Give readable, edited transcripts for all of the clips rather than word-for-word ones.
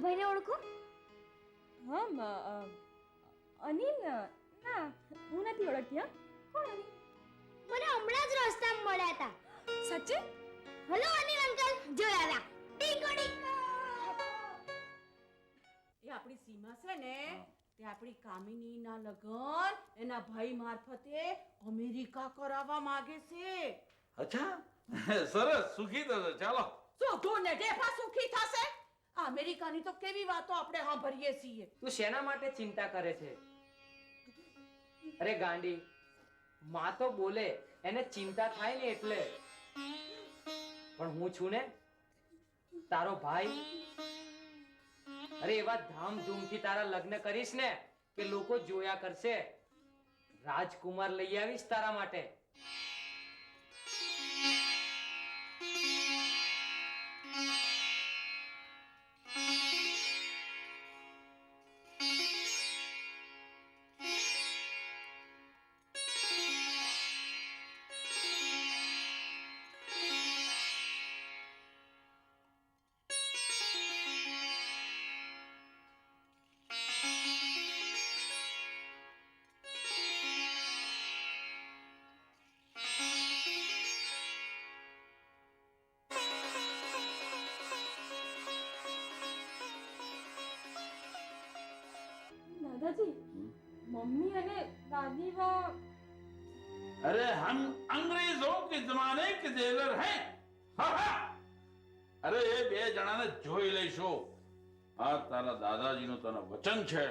અનિલભાઈને ઓળખો? હા અનિલ ના હું નથી ઓળખતી. કોણ અનિલ? મને હમણાં જ રસ્તામાં મળ્યા હતા. સચ્ચે? હલો અનિલ અંકલ, જોયા હતા. ટીકો ટીકો. એ આપણી સીમા છે ને, તે આપણી કામિનીના લગ્ન એના ભાઈ મારફતે અમેરિકા કરાવવા માંગે છે. અચ્છા, સરસ, સુખી થશે. ચાલો. શોધો ને ઢેફા સુખી થશે. આ અમેરિકાની તો કેવી વાતો આપણે સાંભળીએ છીએ. તું શેના માટે ચિંતા કરે છે? અરે ગાંડી, માં તો બોલે એને ચિંતા થાય ને એટલે. પણ હું છું ને તારો ભાઈ. અરે એવા ધામધૂમથી તારા લગ્ન કરીશ ને કે લોકો જોયા કરશે. રાજકુમાર લઈ આવીશ તારા માટે. દાદાજી, મમ્મી અને દાદી માં अरे हम अंग्रेजों के जमाने के जेलर हैं. હા હા. અરે એ બે જણાને જોઈ લઈશું. આ તારા દાદાજીનું તને વચન છે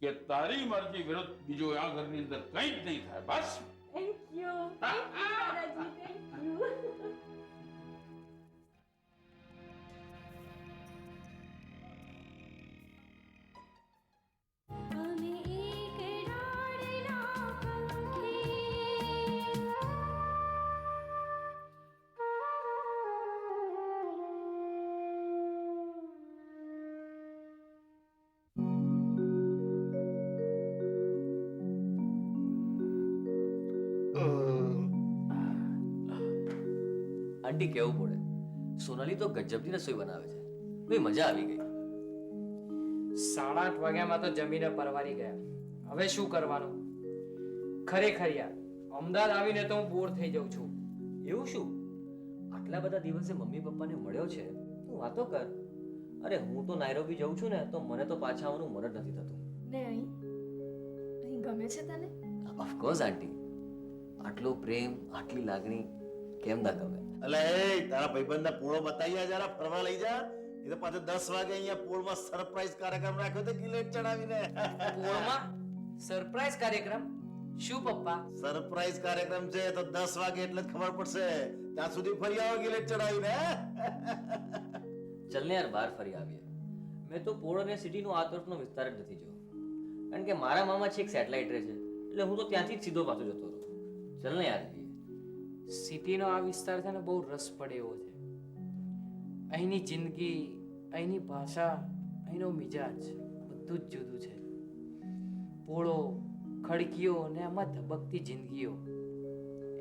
કે તારી મરજી વિરુદ્ધ બીજો આ ઘરની અંદર કંઈ જ નહીં થાય. બસ. થેન્ક યુ દાદાજી, થેન્ક યુ. આંટી કેવું પડે, સોનાલી તો ગજબની રસોઈ બનાવે છે. ભાઈ મજા આવી ગઈ. 8:30 વાગ્યામાં તો જમીને પરવારી ગયા. હવે શું કરવાનું? ખરેખર યાર, અમદાવાદ આવીને તો હું બોર થઈ જાઉં છું. એવું શું? આટલા બધા દિવસે મમ્મી પપ્પાને મળ્યો છે, તું વાતો કર. અરે હું તો નાયરોબી જઉં છું ને તો મને તો પાછા આવવાનું મન જ નથી થતું. ને અહીં ગમે છે તને? ઓફકોર્સ આંટી, આટલો પ્રેમ, આટલી લાગણી કેમ ના ગમે? અલે એ તારા ભાઈબંધને પૂળો બતાવી જરા, ફરવા લઈ જા. એ તો પાછો 10 વાગે અહીંયા પૂળમાં સરપ્રાઈઝ કાર્યક્રમ રાખ્યો તો ગિલેટ ચડાવીને. પૂળમાં સરપ્રાઈઝ કાર્યક્રમ? શું પપ્પા? સરપ્રાઈઝ કાર્યક્રમ છે તો 10 વાગે એટલે જ ખબર પડશે. ત્યાં સુધી ફરી આવો ગિલેટ ચડાવીને. ચલ ને યાર, બહાર ફરી આવીએ. મેં તો પોળ અને સિટીનો આ તરફનો વિસ્તાર જ નથી જોયો, કારણ કે મારા મામા છે એક સેટેલાઇટ રહે છે, એટલે હું તો ત્યાંથી જ સીધો પાછો જતો રહું. ચલ ને યાર. સિટીનો આ વિસ્તાર છે ને બહુ રસ પડે એવો છે. અહીંની જિંદગી, અહીંની ભાષા, અહીંનો મિજાજ બધું જ જુદું છે. પોળો, ખડકીઓ ને એમાં ધબકતી જિંદગીઓ,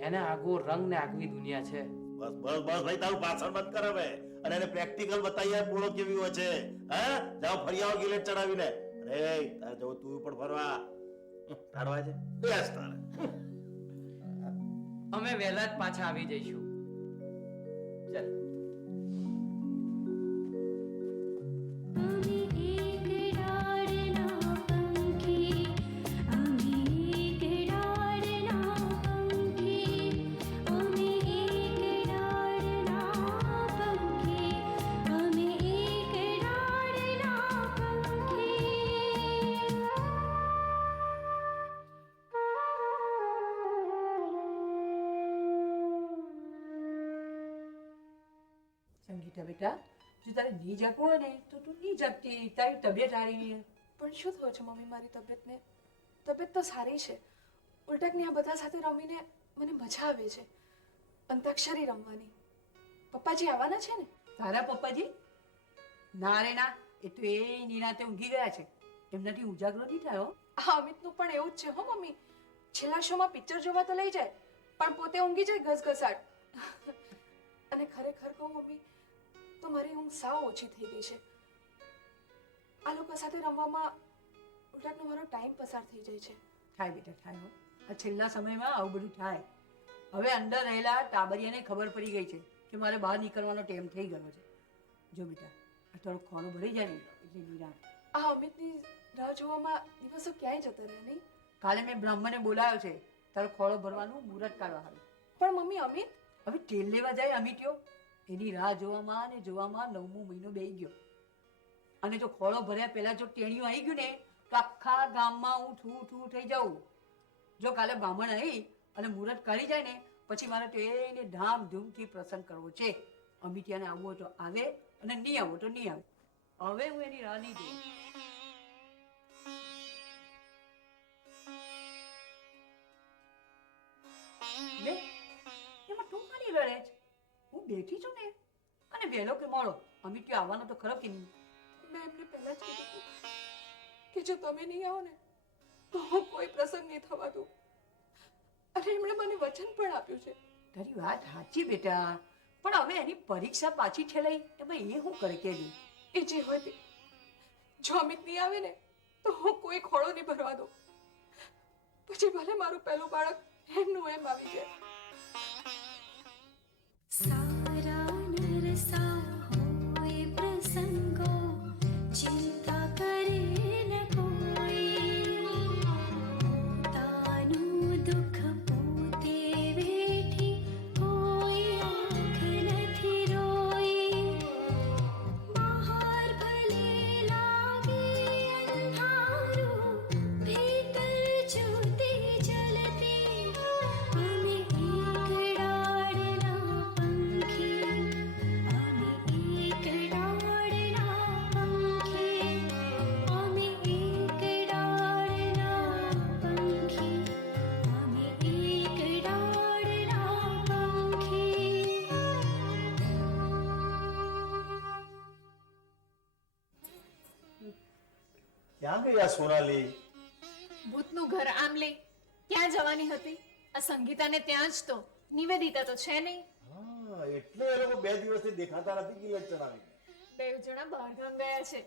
એને આગવો રંગ ને આગવી દુનિયા છે. બસ બસ બસ ભાઈ, તારું ભાષણ બંધ કર હવે અને એને પ્રેક્ટિકલ બતાવી આપ પૂળો કેવી હોય છે. હા, જાઓ ફરી આવો ગિલેટ ચડાવીને. અરે તારે જવું તું પણ ફરવા ટાળવા છે. બેસ તારે. અમે વહેલા જ પાછા આવી જઈશું. ચાલ. સંગીતા બેટા, જો તારે નહીં જાગવું હોય ને તો તું નહીં જાગતી. તારી તબિયત સારી. પણ શું થયું છે મમ્મી મારી તબિયતને? તબિયત તો સારી છે. ઉલટાકની આ બધા સાથે રમીને મને મજા આવે છે. અંતાક્ષરી રમવાની. પપ્પાજી આવવાના છે ને? તારા પપ્પાજી? ના રે ના, એ તો એ નિરાંતે ઊંઘી ગયા છે. એમનાથી ઉજાગરો નહીં થયો. આ અમિતનું પણ એવું જ છે હો મમ્મી. છેલ્લા શોમાં પિક્ચર જોવા તો લઈ જાય, પણ પોતે ઊંઘી જાય ઘસઘસાટ. અને ખરેખર કહું મમ્મી, તો મારી ઊંઘ સાવ ઓછી થઈ ગઈ છે. આ લોકો સાથે રમવામાં ઉલટાનો મારો ટાઈમ પસાર થઈ જાય છે. થાય બેટા થાય હો. આ છેલ્લા સમયમાં આવું બધું થાય. હવે અંદર રહેલા ટાબરિયાને ખબર પડી ગઈ છે કે મારે બહાર નીકળવાનો ટાઈમ થઈ ગયો છે. જો બેટા આ તારો ખોળો ભરી જાય ને એટલે નિરાંત. આ અમિતની રાહ જોવામાં દિવસો ક્યાંય જતા રહે નહીં. કાલે મેં બ્રાહ્મણને બોલાવ્યો છે તારો ખોળો ભરવાનું મુહૂર્ત કાઢવા હારું. પણ મમ્મી અમિત હવે તેલ લેવા જાય અમીટ્યો એની રાહ જોવામાં ને જોવામાં 9મો મહિનો બેસી ગયો. અને જો ખોળો ભર્યા પહેલા જો ટેણીઓ આવી ગયું ને તો આખા ગામમાં હું ઠૂ થઈ જાઉં. જો કાલે બ્રાહ્મણ આવી અને મુહૂર્ત કાઢી જાય ને પછી મારે તો એને ધામધૂમથી પ્રસન્ન કરવો છે. અમિટિયાને આવવો હોય તો આવે અને નહીં આવવો તો નહીં આવે. હવે હું એની રાહ નહીં જોઉં. લે એમાં તું મારી લડે છે? હું બેઠી છું ને. અને વહેલો કે મોડો અમિટિયો આવવાનો તો ખરો કે નહીં? મેં એમને પહેલા જ કીધું હતું કે જો તમે નહીં આવો ને તો હું કોઈ પ્રસંગ નહીં થવા દઉં. અને એમણે મને વચન પણ આપ્યું છે. તારી વાત સાચી બેટા, પણ હવે એની પરીક્ષા પાછી ઠેલાઈ એમાં એ શું કરે કે એ જે હોય તે. જો અમિત નહીં આવે ને તો હું કોઈ ખોળો નહીં ભરવા દઉં. પછી ભલે મારું પહેલું બાળક એમનું એમ આવી જાય. सारा नरसा होए प्रसंगो चिंता करे न कोई तानु दुख पोते वेठी कोई आँख નથી રોઈ બહાર ભલે લાગે અંધારું ભીતર જ્યોતિ જલતી અમે એકડાળના પંખી અમે એકડાળના પંખી અમે એકડાળના પંખી અમે એકડાળના પંખી. ક્યાં ગયા સોનાલી? ભૂતનું ઘર આમ લે ક્યાં જવાની હતી? આ સંગીતાને ત્યાં જ તો. નિવેદિતા તો છે નહીં. હા એટલે એ લોકો 2 દિવસથી દેખાતા નથી ગિલેટ ચડાવીને. બેવ જણા બહારગામ ગયા છે.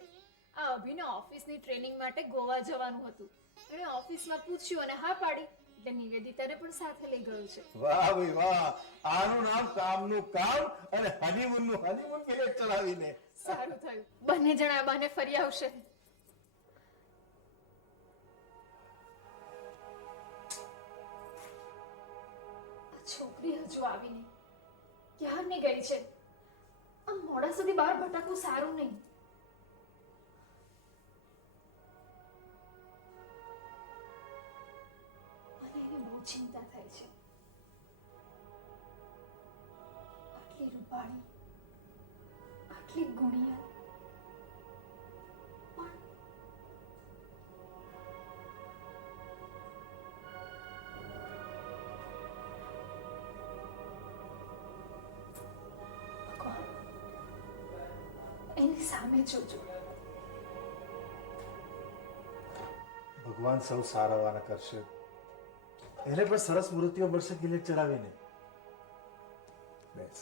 આ અભિને ઓફિસની ટ્રેનિંગ માટે ગોવા જવાનું હતું. એણે ઓફિસમાં પૂછ્યું અને હા પાડી એટલે નિવેદિતાને પણ સાથે લઈ ગયો છે. વાહ ભાઈ વાહ, આનું નામ કામનું કામ અને હનીમૂનનું હનીમૂન ગિલેટ ચડાવીને. સારું થયું બંને જણા બહાને ફરી આવશે. આ છોકરી હજુ આવી નહીં. ક્યારની ગઈ છે? આમ મોડા સુધી બહાર ભટકવું સારું નહીં. મને એની બહુ ચિંતા થાય છે. આટલી રૂપાળી, આટલી ગુણિયા, પણ ભગવાન એની સામે જોજો. ભગવાન સૌ સારાવાના કરશે. એને પણ સરસ મૃત્યુ મળશે ગિલેટ ચડાવીને. બેસ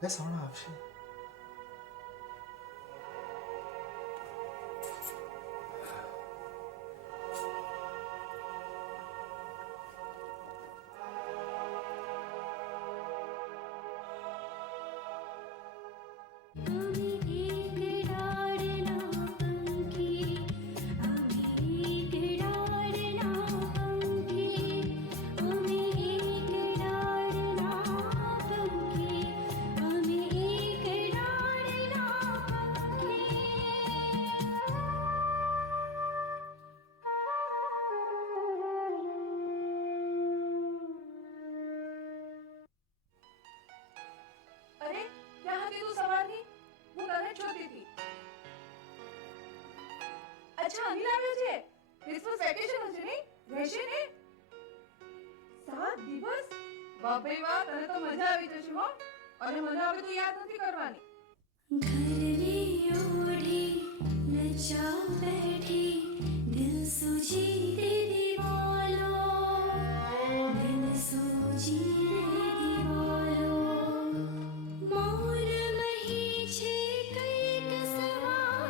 બેસ, હમણાં આવશે. અમે એકડાળના પંખી અમે એકડાળના પંખી અમે એકડાળના પંખી અમે એકડાળના અરે ક્યાં હતી તું સવારની? હું તને જ શોધતી હતી. અચ્છા અનિલ આવ્યો છે. ક્રિસમસ વેકેશન હશે નહીં? રહેશે ને? 7 દિવસ? વાહ ભાઈ વાહ, તને તો મજા આવી જશે હો. અને મને હવે તો યાદ નથી કરવાની. ઘરની ઓઢી લજા બેઠી દિલ સૂજી દે દીવાલો દિલ સૂજી દે દીવાલો મૌન મહી છે કઈક સવા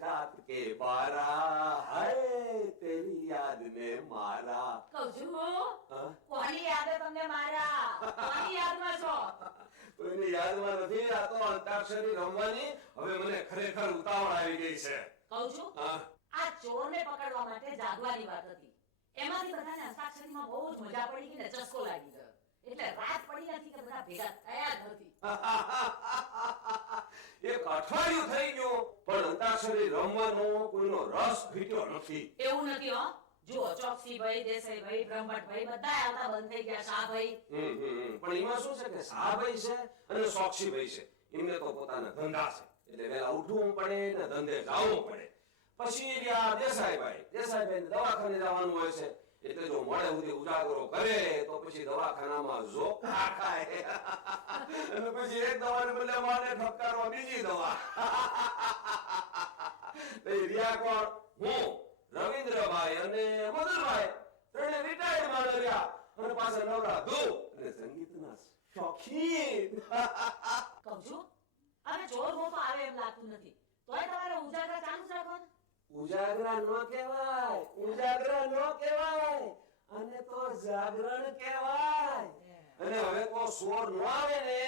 रात के 12 हाय तेरी याद ने मारा કહું છું હા? કોની યાદે તમને માર્યા કોની યાદમાં છો કોઈની યાદમાં નથી આ તો અંતાક્ષરી રમવાની હવે મને ખરેખર ઉતાવળ આવી ગઈ છે કહું છું હા આ ચોરને પકડવા માટે જાગવાની વાત હતી એમાંથી બધાને અંતાક્ષરીમાં બહુ જ મજા પડી ગઈ ને ચસ્કો લાગી ગયો એટલે રાત પડી નથી કે બધા ભેગા થયા જ નથી એક અઠવાડિયું થઈ ગયું પણ અંતાક્ષરી રમવાનો કોઈનો રસ ઘટ્યો નથી એવું નથી હો જો ચોકસીભાઈ દેસાઈભાઈ બ્રહ્મટભાઈ બધા આવતા બંધ થઈ ગયા શાહભાઈ પણ એમાં શું છે કે સાભાઈ છે અને સોક્ષીભાઈ છે એમને તો પોતાના ધંધા છે એટલે વેલા ઉઠવું પડે ને ધંધે જવું પડે પછી રહ્યા દેસાઈભાઈ દવાખાને જવાનું હોય છે એટલે જો મોડે સુધી ઉજાગરો કરે તો પછી દવાખાનામાં ઝોકા ખાય અને પછી એક દવાને બદલે માને ઠપકારવા બીજી દવા તો એ રહ્યા કોણ હું રવિન્દ્રભાઈ અને મધુરભાઈ ત્રણે રિટાયર્ડ માણસ રહ્યા અને પાછા નવરા ધૂ અને સંગીતના શોખીન કહું છું હવે ચોર બહુ તો આવે એમ લાગતું નથી તોય તમારે ઉજાગરા ચાલુ જ રાખો ને ઉજાગરા નો કહેવાય અને તો જાગરણ કહેવાય અને હવે તો સોર નો આવે ને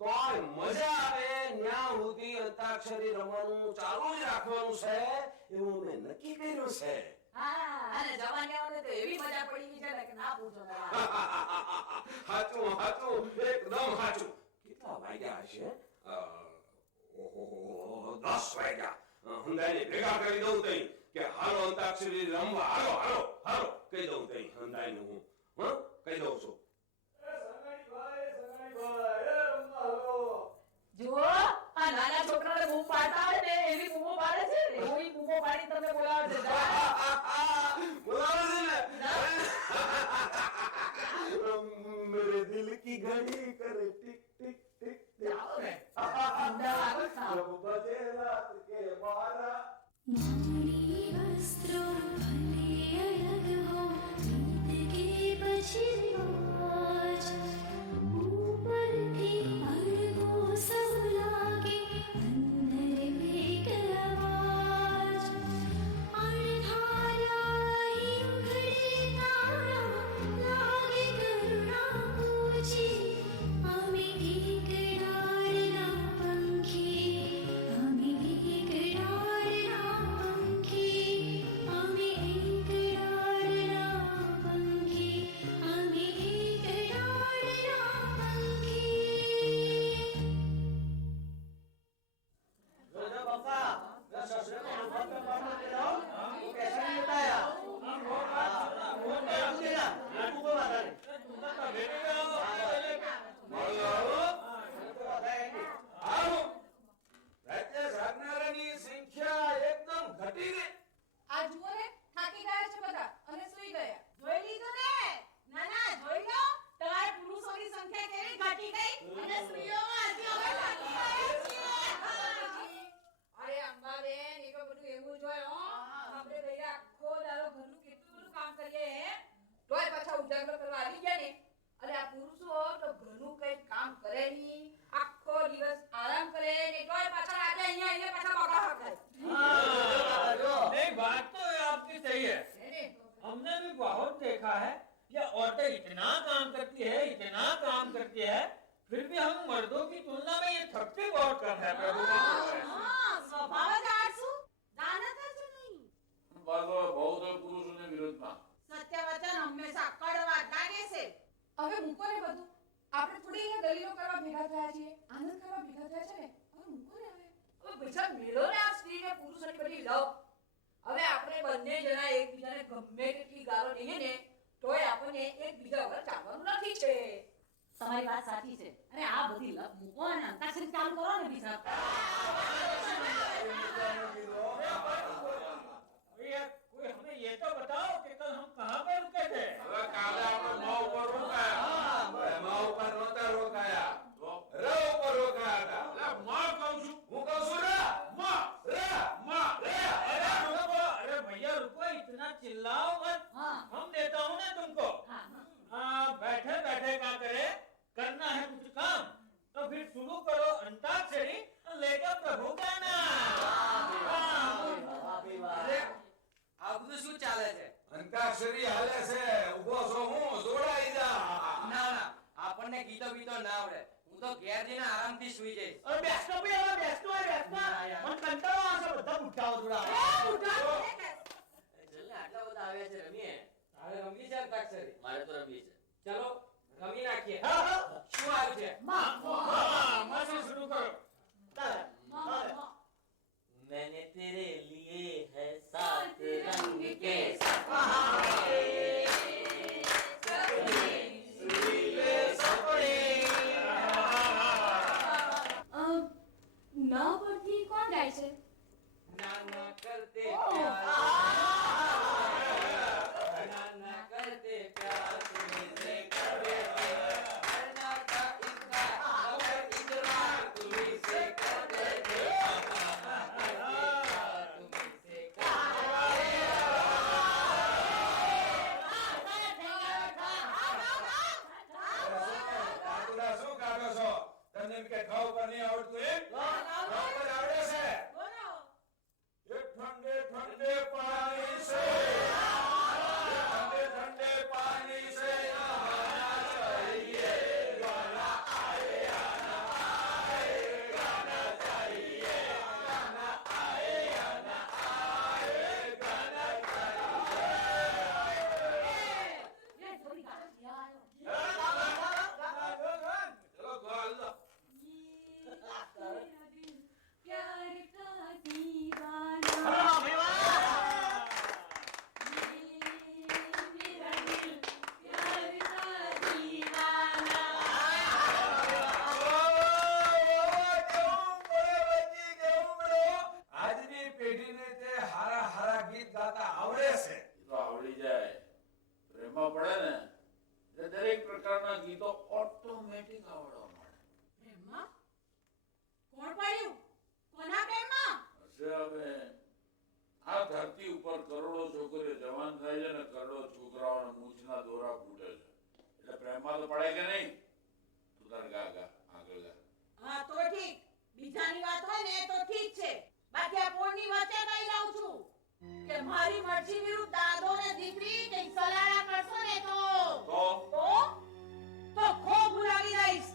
તોય મજા આવે ન્યા સુધી અંતાક્ષરી રમવાનું ચાલુ જ રાખવાનું છે એવું મેં નક્કી કર્યું છે હા અને જવાનિયાઓને તો એવી મજા પડી ગઈ છે ને કે ના પૂછો હાચું એકદમ હાચું કેટલા વાગ્યા હશે ઓહો 10 વાગ્યા હંદાઈને ભેગા કરી દઉં તઈ કે હાલો અંતાક્ષરી રમવા હાલો કહી દઉં તઈ હંદાઈને હું કહી દઉં છું જુઓ આ નાના છોકરાને બૂમ પાડતા આવે ને એવી બૂમો પાડે છે ને એવી બૂમો પાડી તમને બોલાવે છે બોલાવે છે ને મેરે દિલ કી ઘડી કરે ટિક ટિક ટિક જાઓ ને અમદાવાદ जब बजे रात के 12 मोरी वस्त्रों भले अलग हो बीत के પછી रिवाज ऊपर थी अड़गो सब लागे अंदर एक आवाज अणधारा ही उघड़े तारा लागे करुणा पूछी हमें एक डालना पंखी हमें एक डालना पंखी हमें एक डालना पंखी हमें एक डालना पंखी जो पापा मैं ससुर को बहुत में बात करते रहो वो कैसे नहीं बताया वो क्या बोलेगा नाटू को बता रहे तुम तो बेटे का રાતે જાગનારાની સંખ્યા એકદમ ઘટી ગઈ આ જુઓ ને થાકી ગયા છે બધા અને સૂઈ ગયા જોઈ લીધું ને ના ના જોઈ લો તમારે પુરુષોની સંખ્યા કેવી ઘટી ગઈ અને સ્ત્રીઓમાં હજી હવે થાકી ગયા છીએ અરે અંબાબેન એ તો બધું એવું જ હોય હો આપણે ભાઈ આખો દાડો ઘરનું કેટલું બધું કામ કરીએ હે તોય પાછા ઉજાગરો કરવા આવી ગયા ને અને આ પુરુષો તો ઘરનું કઈ કામ કરે નહીં આખો દિવસ આરામ કરે ને તોય પાછા રાતે અહીંયા પાછા બગાડ કરે नहीं बात तो आपकी सही है हमने भी बहुत देखा है कि औरतें इतना काम करती है फिर भी हम मर्दों की तुलना में ये थकते बहुत कम है प्रभु હા સ્વભાવ જ આળસુ દાનત જ નહીં બાબા બહુ તો પુરુષોની વિરુદ્ધમાં સત્ય વચન હંમેશા કડવા જ લાગે છે હવે મૂકો ને બધું આપણે થોડી અહીંયા દલીલો કરવા ભેગા થયા છીએ આનંદ કરવા ભેગા થયા છે ને હવે મૂકો ને હવે પૈસા મેળો ને આ સ્ત્રી ને પુરુષોની બધી લવ હવે આપણે બંને જણા એકબીજાને ગમે તેટલી ગાળો દઈએ ને તોય આપણને એકબીજા વગર ચાલવાનું નથી છે તમારી વાત સાચી છે અને આ બધી લપ મૂકો અને અંતાક્ષરી ચાલુ કરો ને બીજા भैया कोई हमें ये तो बताओ कि कल हम कहाँ पर रुके थे હવે કાલે આપણે મા ઉપર રોકાયા મા ઉપર નહોતા રોકાયા ર ઉપર રોકાયા હતા એટલે માં કહું છું હું કહું છું ર अरे भैया रुको इतना चिल्लाओ मत हाँ। हम देता हूँ ना तुमको बैठे बैठे क्या करे करना है कुछ काम तो फिर शुरू करो अंताक्षरी लेकर प्रभु का ઘેર જઈને આરામથી સૂઈ જઈશ. અરે બેસનો ભઈ, હવે બેસનો હોય, બેસનો. મને કંટાળો આવશે બધા બુઠ્ઠાઓ જોડા. ચલ ને, આટલા બધા આવ્યા છે, રમીએ. તારે રમવી છે અંતાક્ષરી? મારે તો રમવી છે. ચલો રમી નાખીએ. હા, હા. શું આવ્યું છે? માસી શરૂ કરો. मैंने तेरे लिए है 7 रंग के सपने, सुरीले सपने. ન પરથી કોણ ગાય છે? નાના કરતે પ્યાર, નાના કરતે પ્યાર तुमसे करते थे, करना था इकरार, मगर इकरार तुमसे करते थे, तुमसे કાકુડા શું કાઢો છો? તને એમ કે ખાવ પર નહીં આવડતું એમ? ખાવ પર આવડે છે? એ ઠંડે ઠંડે પાણી से, ये ठंडे ठंडे पानी से नहाना चाहिए, गाना आए या ना आए, गाना चाहिए, गाना आए या ना आए, गाना चलो गोल लो. प्यार का दीवाना હા, ભઈ વાહ. मेरा दिल प्यार का दीवाना. આજની પેઢીને તે હારા હારા ગીત ગાતા આવડે છે. એ તો આવડી જાય. પ્રેમમાં પડે ને એટલે દરેક પ્રકારના ગીતો ઓટોમેટિક આવડવા માંડે. પ્રેમમાં? કોણ પડ્યું? કોના પ્રેમમાં? હશે હવે. આ ધરતી ઉપર કરોડો છોકરીઓ જવાન થાય છે ને કરોડો છોકરાઓના મૂછના દોરા ફૂટે છે. એટલે પ્રેમમાં તો પડે કે નહીં? તું તાર ગા આગળ ગા. હા તો ઠીક, બીજાની વાત હોય ને તો ઠીક છે, બાકી આ પોળની વચ્ચે કહી દઉં છું કે મારી મરજી વિરુદ્ધ દાદો ને દીકરી કંઈક સલાડા કરશો ને તો ખો ભૂલાવી દઈશ.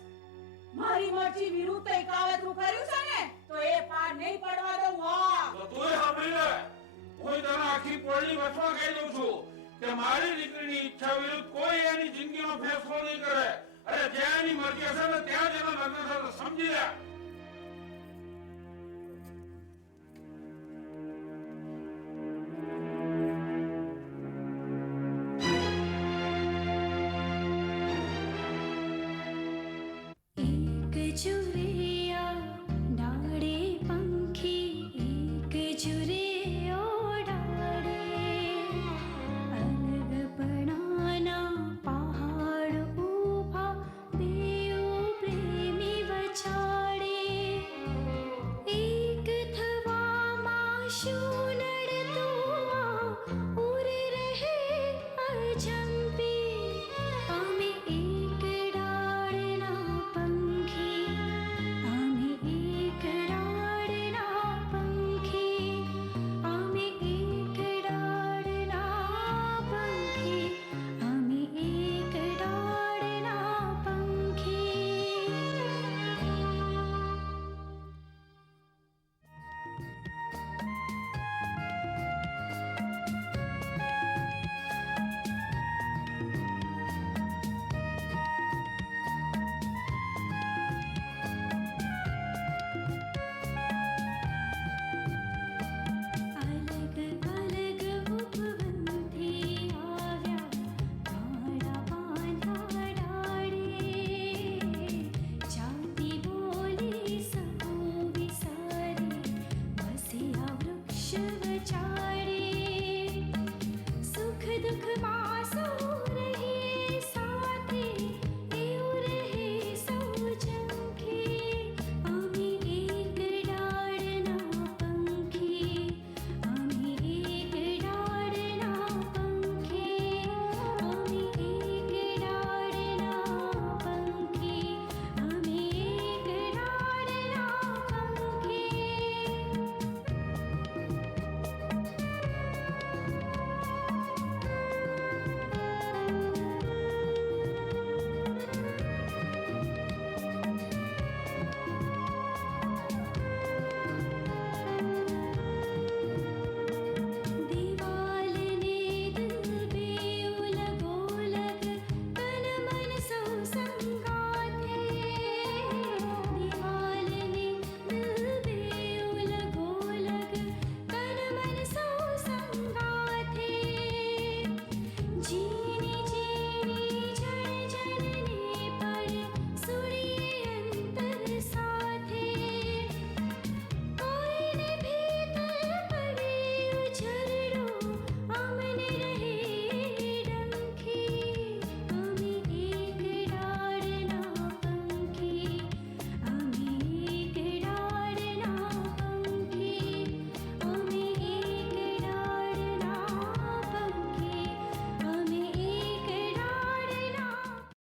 મારી મરજી વિરુદ્ધ કંઈ કાવતરું કર્યું છે ને તો એ પાર નહીં પડવા દઉં. હા તો તુંય સાંભળી લે. હું તને આખી પોળની વચમાં કહી દઉં છું કે મારી દીકરીની ઈચ્છા વિરુદ્ધ કોઈ એની જિંદગીનો ફેસલો નહીં કરે. અરે જ્યાં એની મરજી હશે ને ત્યાં જ એના લગ્ન થશે. સમજી લે.